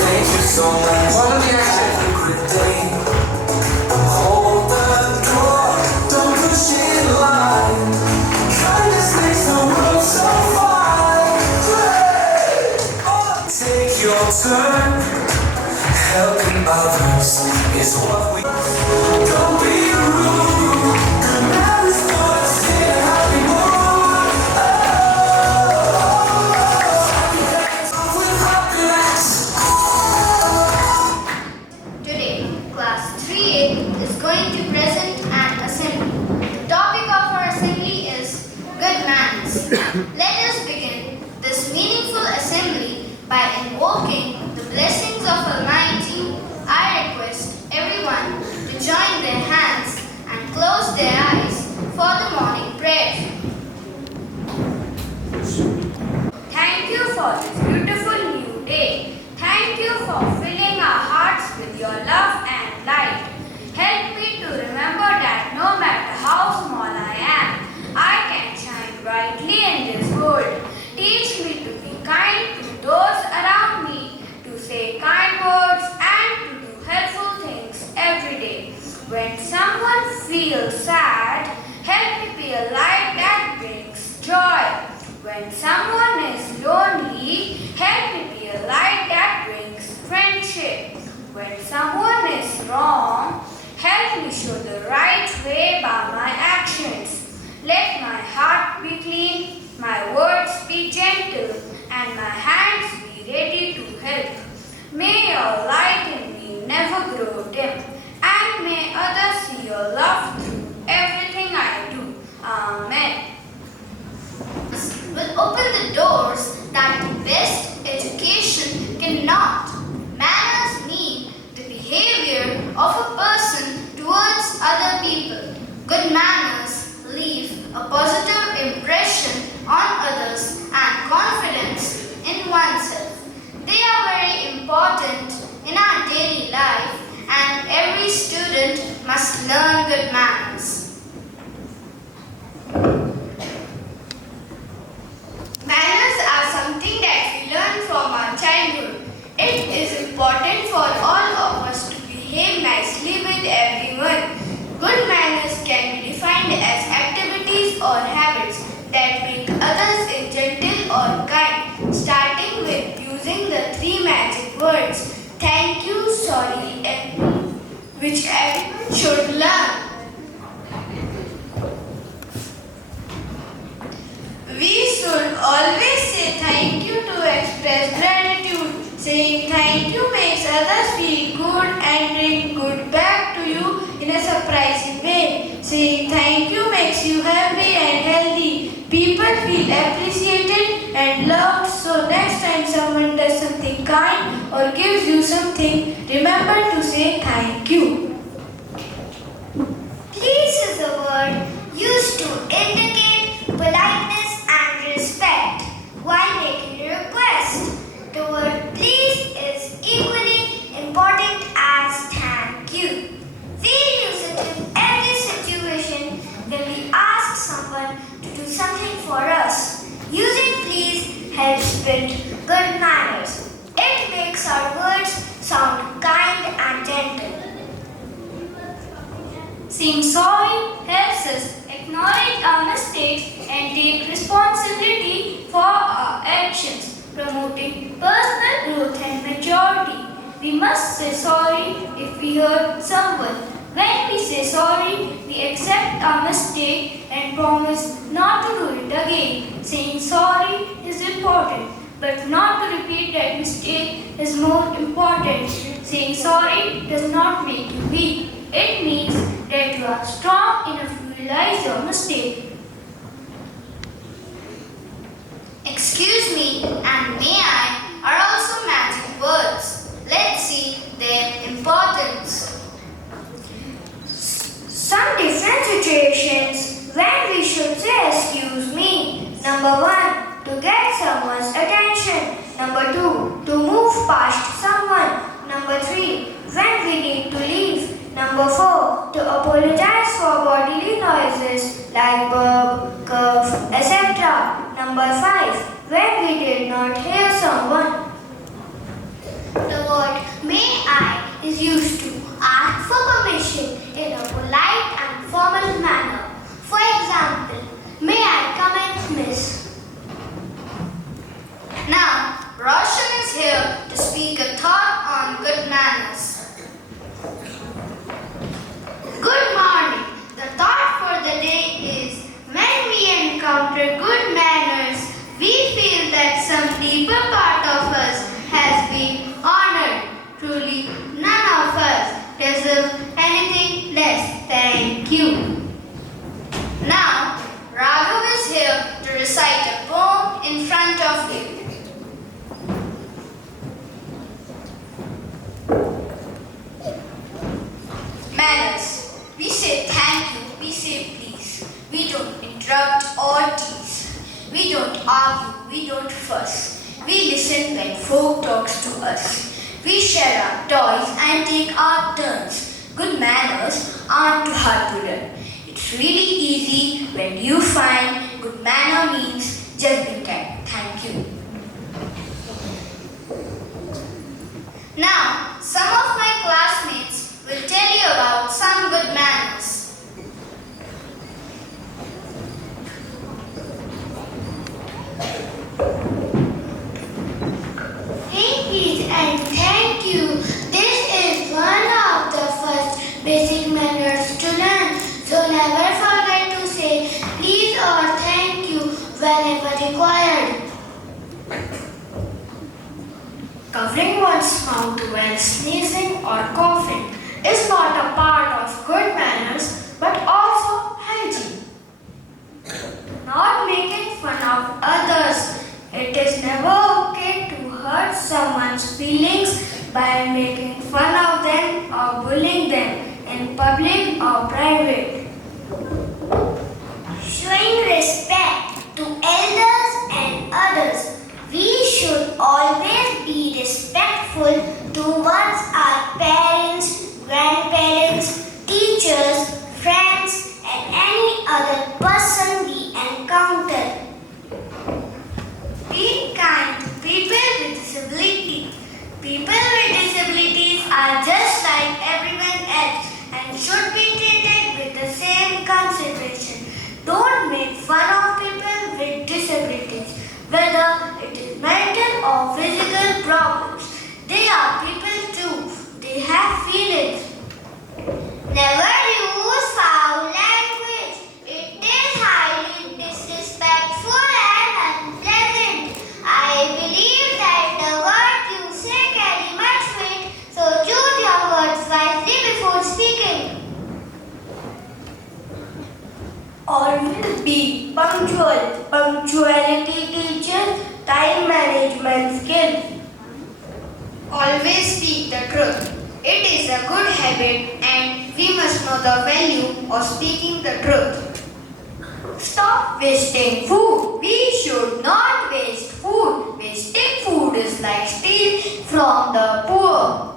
Thank you so much. One of the actions. Good day. Hold the door. Don't push it line. Kindness makes the world so fine. Take your turn. Helping others is what we. Don't be rude. Good manners puts in a happy mood. With happiness. Today, class 3A is going to present an assembly. The topic of our assembly is good manners. Let us begin this meaningful assembly by invoking the blessings of Almighty. I request everyone to join their hands and close their eyes for the morning prayer. Thank you for this beautiful new day. Thank you for filling our hearts with your love and light. Help me to remember that no matter how small I am, I can shine brightly in this world. Teach me to be kind to those around me, to say kind words and to do helpful things every day. When someone feels sad, help me be a light that brings joy. When someone is lonely, help me be a light that brings friendship. When someone is wrong, help me show the right way by my actions. Let my heart be clean, my words be gentle, and my hands be ready to help. May your light in me never grow dim, and may others see your love through everything I do. Amen. Will open the doors that the best education cannot. Manners mean the behavior of a person towards other people. Good manners leave a positive impression on others and confidence in oneself. They are very important in our daily life, and every student must learn good manners. Manners are something that we learn from our childhood. It is important for all of us to behave nicely with everyone. Good manners can be defined as activities or habits that make others gentle or kind, starting with using the 3 magic words, thank you, sorry, and which everyone should learn. We should always say thank you to express gratitude. Saying thank you makes others feel good and bring good back to you in a surprising way. Saying thank you makes you happy and healthy. People feel appreciated and loved, so next time someone does something kind or gives you something, remember to say thank you. Please is a word used to indicate politeness and respect while making a request. The word please is equally important as thank you. We use it in every situation when we ask someone to do something for us. Using please helps build good manners. It makes our words sound kind and gentle. Saying sorry helps us acknowledge our mistakes and take responsibility for our actions, promoting personal growth and maturity. We must say sorry if we hurt someone. When we say sorry, we accept our mistake and promise not to do it again. Saying sorry is important, but not to repeat that mistake is more important. Saying sorry does not make you weak. It means that you are strong enough to realize your mistake. Excuse me and may I are also magic words. Let's see their importance. Some different situations when we should say excuse me. Number 1, to get someone's attention. Number 2, to move past someone. Number 3, when we need to leave. Number 4, to apologize for bodily noises like burp, cough, etc. Number 5, when we did not hear someone. Roshan is here to speak a thought on good manners. Good morning. The thought for the day is when we encounter good manners, we feel that some deeper part of us has been honored. Truly, none of us deserve anything less. Thank you. Now, Raghav is here to recite a poem in front of you. Manners. We say thank you, we say please. We don't interrupt or tease. We don't argue, we don't fuss. We listen when folk talks to us. We share our toys and take our turns. Good manners aren't too hard to learn. It's really easy when you find good manner means just be kind. Thank you. Now, some of my classmates will tell you about some good manners. Please and thank you. This is one of the first basic manners to learn. So never forget to say please or thank you whenever required. Covering one's mouth when sneezing or coughing is not a part of good manners but also hygiene. Not making fun of others. It is never okay to hurt someone's feelings by making fun of them or bullying them in public or private. Showing respect to elders and others. We should always be respectful towards our parents, grandparents, teachers, friends, and any other person we encounter. Be kind to people with disability. People with disabilities are just like everyone else and should be treated with the same consideration. Don't make fun of people with disabilities, whether it is mental or physical problems. They are people too. They have feelings. Never use foul language. It is highly disrespectful and unpleasant. I believe that the words you say carry much weight, so choose your words wisely before speaking. Always be punctual. Punctuality teaches time management skills. Always speak the truth. It is a good habit and we must know the value of speaking the truth. Stop wasting food. We should not waste food. Wasting food is like stealing from the poor.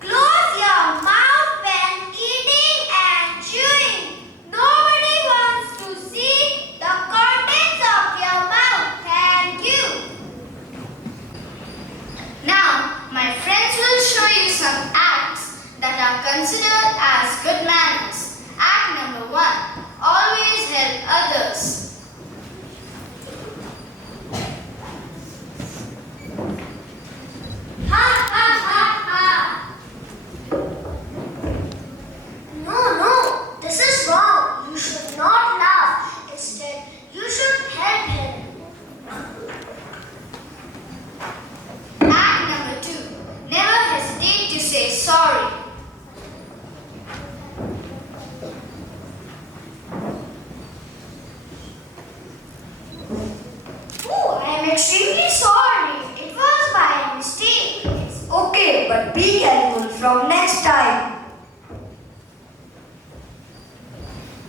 Close your mouth when eating and chewing. Nobody wants to see the contents of your mouth. Thank you. Now, my friends will show you some acts that are considered as good manners. Act number 1. Always help others. Ha ha ha ha. No, this is wrong. You should not laugh. Instead, you should help him. Act number 2. Never hesitate to say sorry. Oh, I am extremely sorry. It was by mistake. It's okay, but be careful from next time.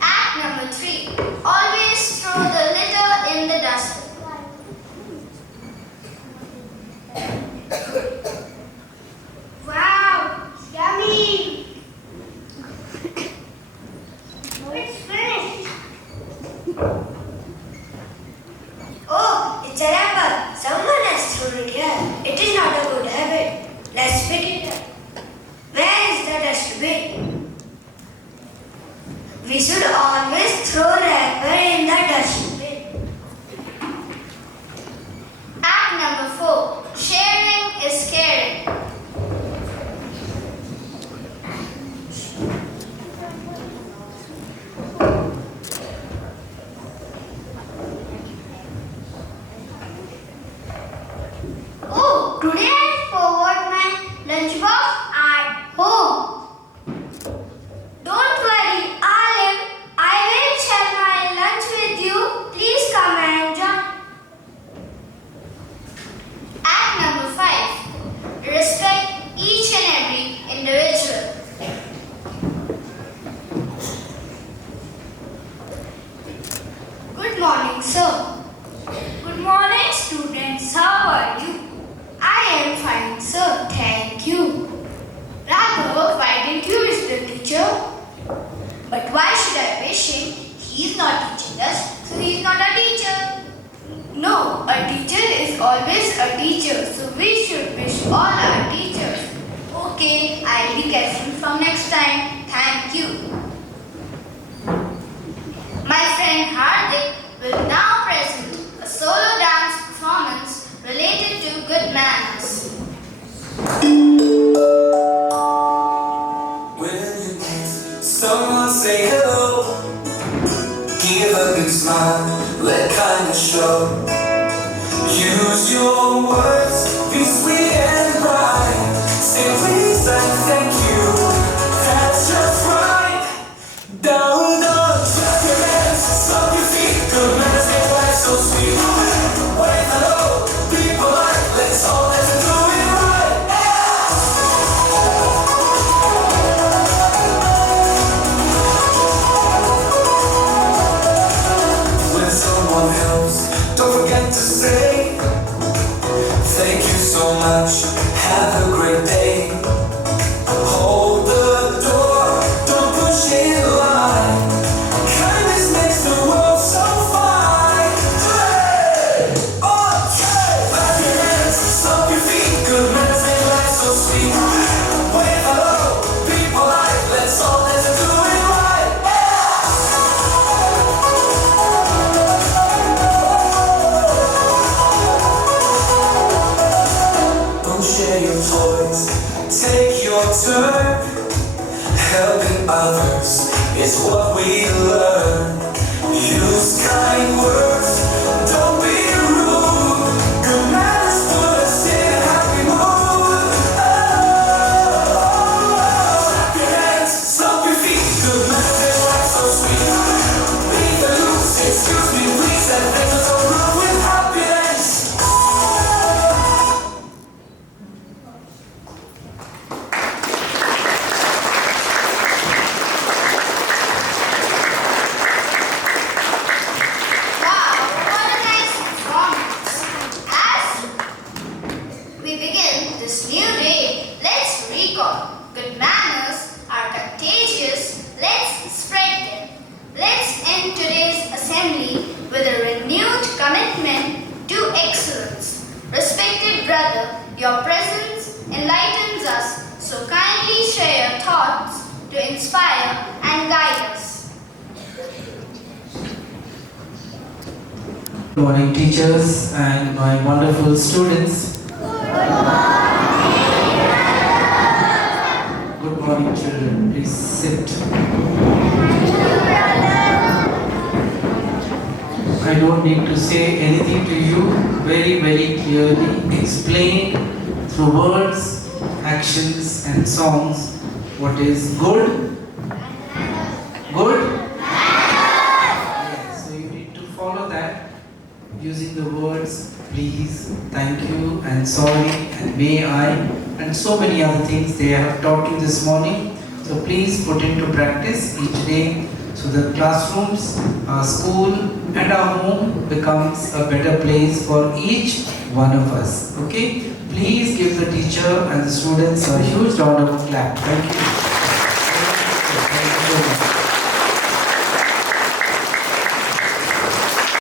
Act number 3. Always throw the litter in the dustbin. Wow, yummy. It's finished. Oh, it's an apple. Someone has thrown it here. It is not a good habit. Let's pick it up. number 4. Sharing is caring. Oh, today I forgot my lunchbox at home. Don't worry, Alim. I will share my lunch with you. Please come and join. Act number 5. Respect each and every individual. Good morning, sir. Good morning, students. How are you? I am fine, sir. Thank you. Raghav, why didn't you wish the teacher? But why should I wish him? He is not teaching us, so he is not a teacher. No, a teacher is always a teacher, so we should wish all our teachers. Okay, I'll be careful from next time. Thank you. My friend Hardik will now present a solo dance performance related to good manners. When you meet someone, say hello. Give a big smile, let kindness show. Use your words, be sweet and bright. Say please and thank you, that's just right. Down, down, clap your hands, stomp your feet. Good manners make life so sweet. Wave hello, be polite, let's all let's do it right. When someone helps, don't forget to say thank you so much, have a great day. Hold the door, don't push in line. Kindness makes the world so fine. Hey! Okay! Clap your hands, stomp your feet. Good manners make life so sweet. Wave hello, be polite. Let's all let's do it right. Don't share your toys, take your turn. Helping others is what we learn. Use kind words, don't be rude. Good manners put us in a happy mood. Clap your hands, stomp your feet. Good manners make life so sweet. Leave the loose, excuse me please, and things are so rude with happiness. Wow, what a nice performance. As we begin this new day, let's recall good manners are contagious. Let's spread them. Let's end today's assembly with a renewed commitment to excellence. Respected brother, your presence enlightens us, so kindly share your thoughts to inspire and guide us. Good morning, teachers and my wonderful students. Good morning, children. Please sit. I don't need to say anything to you. Very, very clearly explain through words, actions, and songs what is good. Good? Yes. So you need to follow that using the words please, thank you, and sorry, and may I, and so many other things they have taught you this morning. So please put into practice each day so the classrooms, our school, and our home becomes a better place for each one of us. Okay? Please give the teacher and the students a huge round of clap. Thank you.